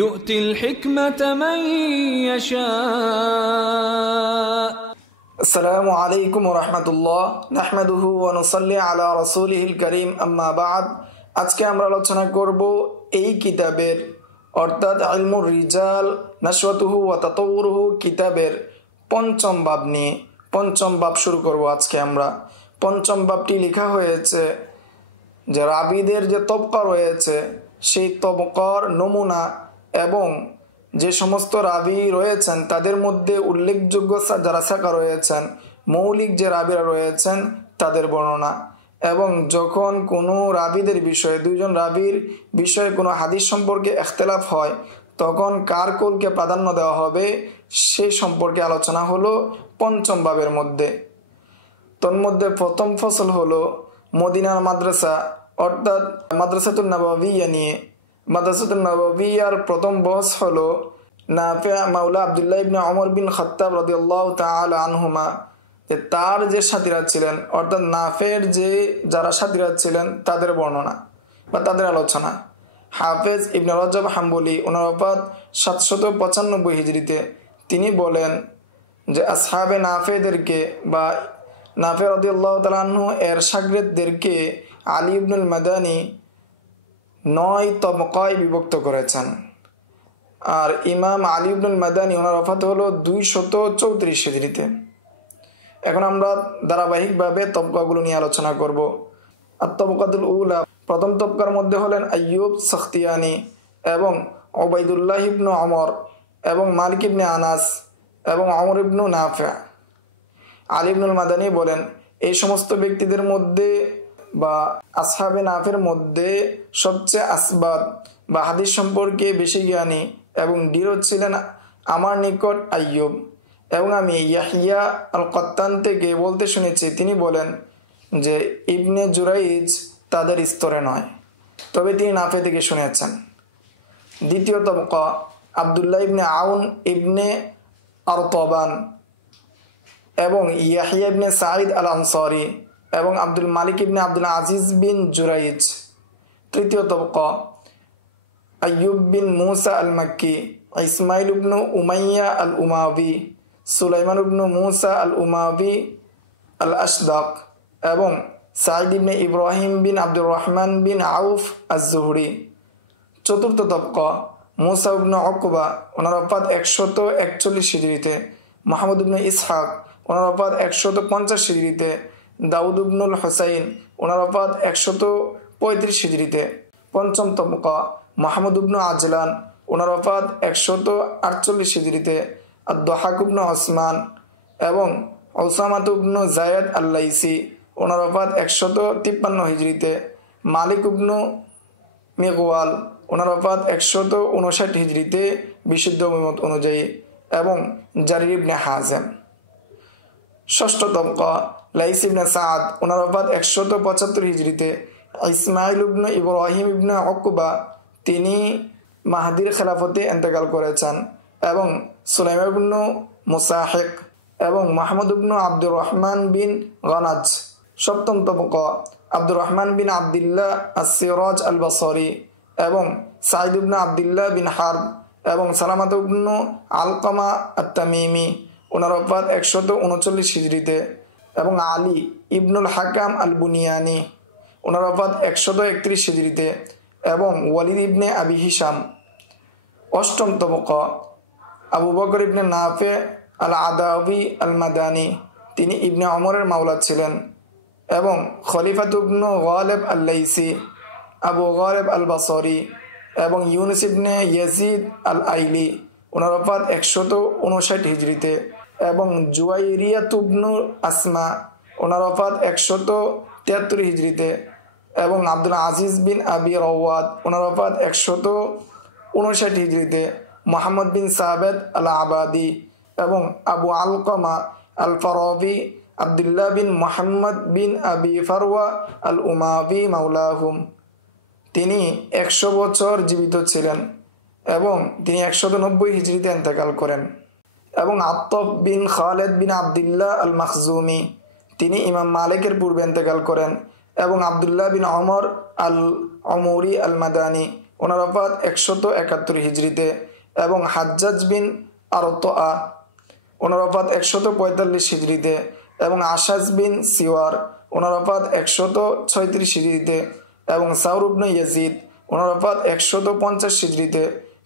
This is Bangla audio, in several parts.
يؤتي الحكمة من يشاء السلام عليكم ورحمة الله نحمده ونصلي على رسوله الكريم أما بعد আজকে আমরা আলোচনা করব এই কিতাবের অর্থাৎ ইলমুর রিজাল নাশওয়াতুহু ওয়া তাতাওউরুহু কিতাবের পঞ্চম বাব নিয়ে। পঞ্চম বাব শুরু করব আজকে আমরা। পঞ্চম বাবটি লেখা হয়েছে যে রাবিদের যে তবকা রয়েছে সেই তবকার নমুনা এবং যে সমস্ত রাবি রয়েছেন তাদের মধ্যে উল্লেখযোগ্য যারা সাকা রয়েছেন, মৌলিক যে রাবিরা রয়েছেন তাদের বর্ণনা, এবং যখন কোনো রাবিদের বিষয়ে দুইজন রাবির বিষয়ে কোনো হাদিস সম্পর্কে ইখতিলাফ হয় তখন কার কৌলকে প্রাধান্য দেওয়া হবে সেই সম্পর্কে আলোচনা হলো পঞ্চম বাবের মধ্যে। তন্মধ্যে প্রথম ফসল হলো মদিনার মাদ্রাসা অর্থাৎ মাদ্রাসাতুন নববিয়্যা নিয়ে। মাদ্রাসাতুন নববিয়্যার প্রথম বহস হলো নাফি মাওলা আব্দুল্লাহ ইবনে ওমর বিন খাত্তাব রাদিয়াল্লাহু তাআলা আনহুমা, যে তার যে সাথীরা ছিলেন অর্থাৎ নাফের যে যারা সাথীরা ছিলেন তাদের বর্ণনা বা তাদের আলোচনা। হাফেজ ইবনে রজব হাম্বলি ওনার ওফাত 795 হিজরিতে, তিনি বলেন যে আসহাবে নাফেদেরকে বা নাফে রাদিয়াল্লাহু তাআলা আনহু এর শাগিরদেরকে আলী ইবনুল মাদানী 9 তবকায় বিভক্ত করেছেন। আর ইমাম আলী ইবনুল মাদানী ওনার ওফাত হলো 234 হিজরিতে। এখন আমরা ধারাবাহিকভাবে তবকাগুলো নিয়ে আলোচনা করব। আত-তবকাতুল উলা, প্রথম তবকার মধ্যে হলেন আইয়ুব সখতিয়ানি এবং ওবাইদুল্লাহ ইবনে ওমর এবং মালিক ইবনে আনাস এবং ওমর ইবনে নাফি। আলী ইবনুল মাদানী বলেন এই সমস্ত ব্যক্তিদের মধ্যে বা আসহাবে নাফের মধ্যে সবচেয়ে আসবাদ বা হাদিস সম্পর্কে বেশি জ্ঞানী এবং দৃঢ় ছিলেন আমার নিকট আইয়ুব, এবং আমি ইয়াহিয়া আল কত্তান থেকে বলতে শুনেছি তিনি বলেন যে ইবনে জুরাইজ তাদের স্তরে নয়, তবে তিনি নাফে থেকে শুনেছেন। দ্বিতীয় তবকা আবদুল্লাহ ইবনে আউন ইবনে আরতাবান এবং ইয়াহিয়া ইবনে সাঈদ আল আনসারি এবং আব্দুল মালিক ইবনে আব্দুল আজিজ বিন জুরাইজ। তৃতীয় তবকা আইয়ুব বিন মুসা আল মাক্কি, ইসমাইল ইবনে উমাইয়া আল উমাবি, সুলাইমান ইবনে মুসা আল উমাবি আল আশদাক এবং সাঈদ ইবনে ইব্রাহিম বিন আব্দুর রহমান বিন আউফ আজ-জুহরি। চতুর্থ তবকা মুসা ইবনে উকবা, ওনার ওফাত 141 হিজরিতে। মুহাম্মদ ইবনে ইসহাক, ওনার ওফাত 150 হিজরিতে। দাউদ ইবনুল হুসাইন, ওনার ওফাত 135 হিজরিতে। পঞ্চম তবকা মুহাম্মদ ইবনে আজলান, ওনার ওফাত 148 হিজরিতে। আদ-দাহাক ইবনে ওসমান এবং উসামা ইবনে যায়েদ আল-লাইসি, ওনার ওফাত 153 হিজরিতে। মালিক ইবনে মিগওয়াল, ওনার ওফাত 159 হিজরিতে বিশুদ্ধ মত অনুযায়ী, এবং জারির ইবনে হাজেম। ষষ্ঠ তবকা লাইস ইবনে সাদ, ওনার ওফাত 175 হিজরিতে। ইসমাইল ইবনে ইব্রাহিম ইবনে উকবা, তিনি মাহদির খেলাফতে ইন্তেকাল করেছেন, এবং সুলাইমান ইবনে মুসাহিক এবং মাহমুদ ইবনে আব্দুর রহমান বিন গানাজ। সপ্তম তবকা আব্দুর রহমান বিন আব্দুল্লাহ আস-সিরাজ আল বসরি এবং সাঈদ ইবনে আব্দুল্লাহ বিন হারব এবং সালামাত ইবনে আলকামা আত-তামিমি, ওনার ওফাত 139 হিজরিতে, এবং আলী ইবনুল হাকাম আল বুনিয়ানি, ওনার ওফাত 131 হিজরিতে, এবং ওয়ালিদ ইবনে আবি হিশাম। অষ্টম তবকা আবু বকর ইবনে নাফে আল আদাবি আল মাদানী, তিনি ইবনে ওমরের মাওলা ছিলেন, এবং খলিফাত ইবনে গালিব আল লাইসি, আবু গালিব আল বসরি এবং ইউনুস ইবনে ইয়াজিদ আল আইলি, ওনার ওফাত 159 হিজরিতে, এবং জুয়াইরিয়াত ইবনে আসমা, ওনার ওফাত 173 হিজরিতে, এবং আব্দুল আজিজ বিন আবি রওয়াদ, ওনার ওফাত 159 হিজরিতে। মুহাম্মদ বিন সাবেদ আল আবাদি এবং আবু আলকামা আল ফারাবি, আব্দুল্লাহ বিন মুহাম্মদ বিন আবি ফারওয়া আল উমাবি মাওলাহুম, তিনি 100 বছর জীবিত ছিলেন এবং তিনি 190 হিজরিতে ইন্তেকাল করেন। এবং আত্তব বিন খালেদ বিন আব্দুল্লাহ আল মখজুমি, তিনি ইমাম মালিকের পূর্বে ইন্তেকাল করেন, এবং আব্দুল্লাহ বিন ওমর আল অমরি আল মাদানী, ওনার ওফাত 171 হিজরিতে, এবং হাজ্জাজ বিন আরতা ওনার ওফাত 145 হিজরিতে, এবং আশাজ বিন সিওয়ার ওনার ওফাত 136 হিজরিতে, এবং সাউর ইবনে ইয়াজিদ ওনার ওফাত 150 হিজরিতে।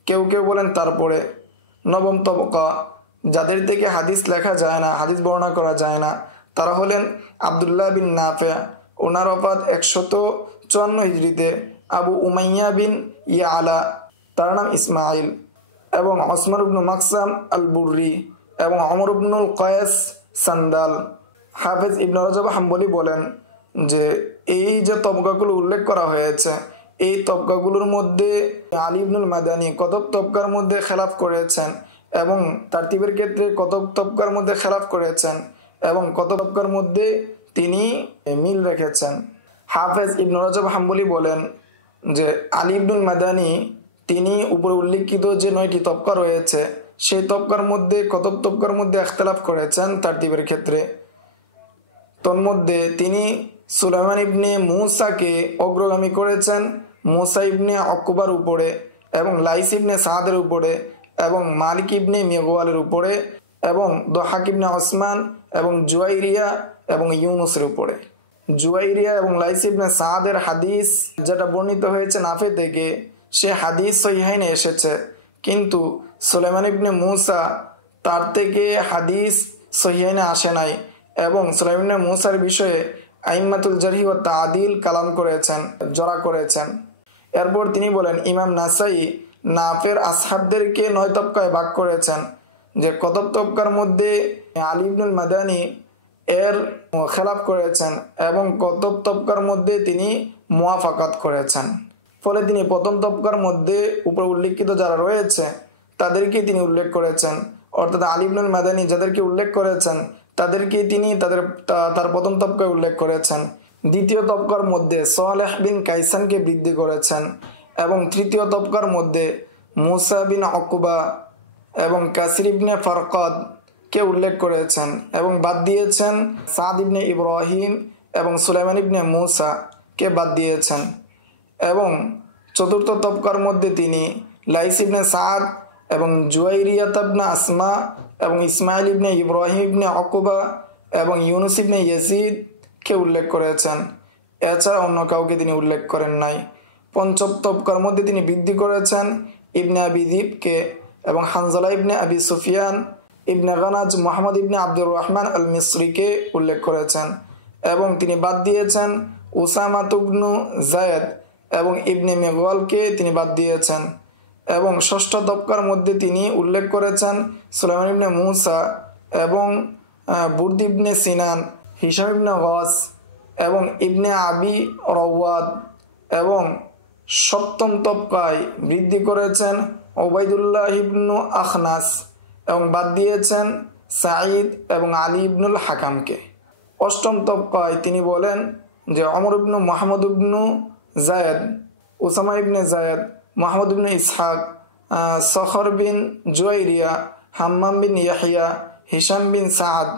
কেউ কেউ বলেন তারপরে। নবম তবকা, যাদের থেকে হাদিস লেখা যায় না, হাদিস বর্ণনা করা যায় না, তারা হলেন আবদুল্লাহ বিন নাফে ওনার ওফাত 154 হিজরিতে, আবু উমাইয়া বিন ইয়ালা তার নাম ইসমাইল, এবং ওসমান ইবনে মাকসাম আল বুররি, এবং ওমর ইবনে কয়েস সান্দাল। হাফেজ ইবনে রজব হাম্বলি বলেন যে এই যে তবকাগুলো উল্লেখ করা হয়েছে, এই তবকাগুলোর মধ্যে আলী ইবনুল মাদানী কতক তবকার মধ্যে খেলাফ করেছেন, এবং তারতিবের ক্ষেত্রে কতক তবকার মধ্যে খেলাফ করেছেন, এবং কত তবকার মধ্যে তিনি মিল রেখেছেন। হাফেজ ইবনে রজব হাম্বলি বলেন যে আলী ইবনুল মাদানী তিনি উপরে উল্লিখিত যে 9টি তবকা রয়েছে, সেই তবকার মধ্যে কতক তবকার মধ্যে ইখতিলাফ করেছেন তারতিবের ক্ষেত্রে। তন্মধ্যে তিনি সুলাইমান ইবনে মুসাকে অগ্রগামী করেছেন মুসা ইবনে উকবার উপরে, এবং লাইস ইবনে সাদের উপরে, এবং মালিক ইবনে মিগওয়ালের উপরে, এবং দহাক ইবনে ওসমান, এবং জুয়াইরিয়া এবং ইউনুসের উপরে। জুয়াইরিয়া এবং লাইস ইবনে সাদের হাদিস যেটা বর্ণিত হয়েছে নাফে থেকে, সে হাদিস সহিহাইনে এসেছে, কিন্তু সুলাইমান ইবনে মুসা তার থেকে হাদিস সহিহাইনে আসে নাই, এবং সুলাইমান ইবনে মুসার বিষয়ে আইম্মাতুল জারহি ওয়া তা'দিল কালাম করেছেন, জরা করেছেন। এরপর তিনি বলেন ইমাম নাসাই নাফের আসহাবদেরকে 9 তবকায় ভাগ করেছেন, যে কতক তবকার মধ্যে আলী ইবনুল মাদানী এর খেলাফ করেছেন, এবং কতক তবকার মধ্যে তিনি মুওয়াফাকাত করেছেন। ফলে তিনি প্রথম তবকার মধ্যে উপরে উল্লেখিত যারা রয়েছে তাদেরকে তিনি উল্লেখ করেছেন, অর্থাৎ আলী ইবনুল মাদানী যাদেরকে উল্লেখ করেছেন তাদেরকে তিনি তার প্রথম তবকায় উল্লেখ করেছেন। দ্বিতীয় তবকার মধ্যে সালেহ বিন কাইসানকে বৃদ্ধি করেছেন, এবং তৃতীয় তবকার মধ্যে মুসা বিন উকবা এবং কাসির ইবনে ফারকাদ কে উল্লেখ করেছেন, এবং বাদ দিয়েছেন সাদ ইবনে ইব্রাহিম এবং সুলাইমান ইবনে মুসা কে বাদ দিয়েছেন। এবং চতুর্থ তবকার মধ্যে তিনি লাইস ইবনে সাদ এবং জুয়াইরিয়া ইবনে আসমা এবং ইসমাইল ইবনে ইব্রাহিম ইবনে উকবা এবং ইউনুস ইবনে ইয়াজিদ কে উল্লেখ করেছেন। এছাড়া অন্য কাউকে তিনি উল্লেখ করেন নাই। পঞ্চম তবকার মধ্যে তিনি বৃদ্ধি করেছেন ইবনে আবি যিবকে, এবং হানজালা ইবনে আবি সুফিয়ান, ইবনে গানাজ মুহাম্মদ ইবনে আব্দুর রহমান আল মিসরিকে উল্লেখ করেছেন, এবং তিনি বাদ দিয়েছেন উসামা ইবনে যায়েদ এবং ইবনে মিগওয়ালকে তিনি বাদ দিয়েছেন। এবং ষষ্ঠ তবকার মধ্যে তিনি উল্লেখ করেছেন সুলাইমান ইবনে মুসা এবং বুর্দ ইবনে সিনান, হিশাম ইবনে গাস এবং ইবনে আবি রওয়াদ। এবং সপ্তম তবকায় বৃদ্ধি করেছেন ওবাইদুল্লাহ ইবনু আখনাস, এবং বাদ দিয়েছেন সাঈদ এবং আলী ইবনুল হাকামকে। অষ্টম তবকায় তিনি বলেন যে ওমর ইবনু মুহাম্মদ ইবনু যায়েদ, উসামা ইবনে যায়েদ, মুহাম্মদ ইবনে ইসহাক, সখর বিন জুয়াইরিয়া, হাম্মাম বিন ইয়াহিয়া, হিশাম বিন সাদ।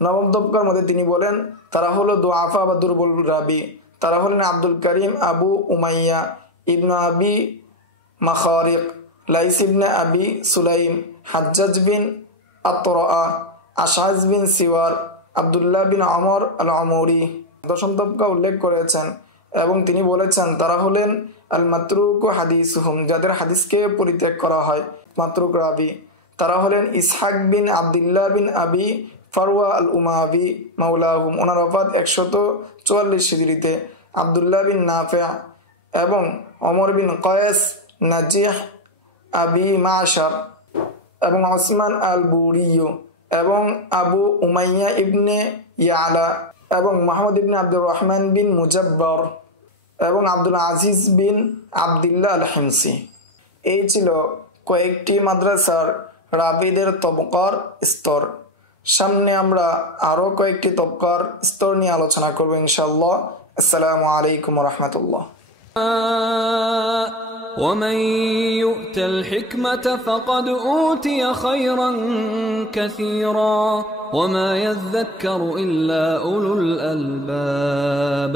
নবম তবকার মধ্যে তিনি বলেন তারা হলো দুআফা বা দুর্বল রাবি, তারা হলেন আব্দুল করিম আবু উমাইয়া, ইবনু আবি মাখারিক, লাইস ইবনে আবি সুলাইম, হাজ্জাজ বিন আতরা, আশআজ বিন সিওয়ার, আবদুল্লাহ বিন আমর আল আমরি। দশম তবকা উল্লেখ করেছেন, এবং তিনি বলেছেন তারা হলেন আল মাতরুক হাদিসুহুম, যাদের হাদিসকে পরিত্যাগ করা হয়, মাতরুক রাবি। তারা হলেন ইসহাক বিন আবদুল্লাহ বিন আবি ফারওয়া আল উমাবি মাওলাহুম, ওনার ওফাত 144 হিজরিতে, আবদুল্লাহ বিন নাফে এবং ওমর বিন কয়েস, নাজিহ আবি মাশার এবং ওসমান আল বুরিয়ু এবং আবু উমাইয়া ইবনে ইয়ালা এবং মুহাম্মদ ইবনে আব্দুর রহমান বিন মুজাব্বর এবং আব্দুল আজিজ বিন আবদুল্লাহ আল হিমসি। এই ছিল কয়েকটি মাদ্রাসার রাবিদের তবকার স্তর। সামনে আমরা আরো কয়েকটি তবকার স্তর নিয়ে আলোচনা করব ইনশাআল্লাহ। আসসালামু আলাইকুম ওয়া রাহমাতুল্লাহ। ومن يؤت الحكمة فقد أوتي خيرا كثيرا وما يذكر إلا أولو الألباب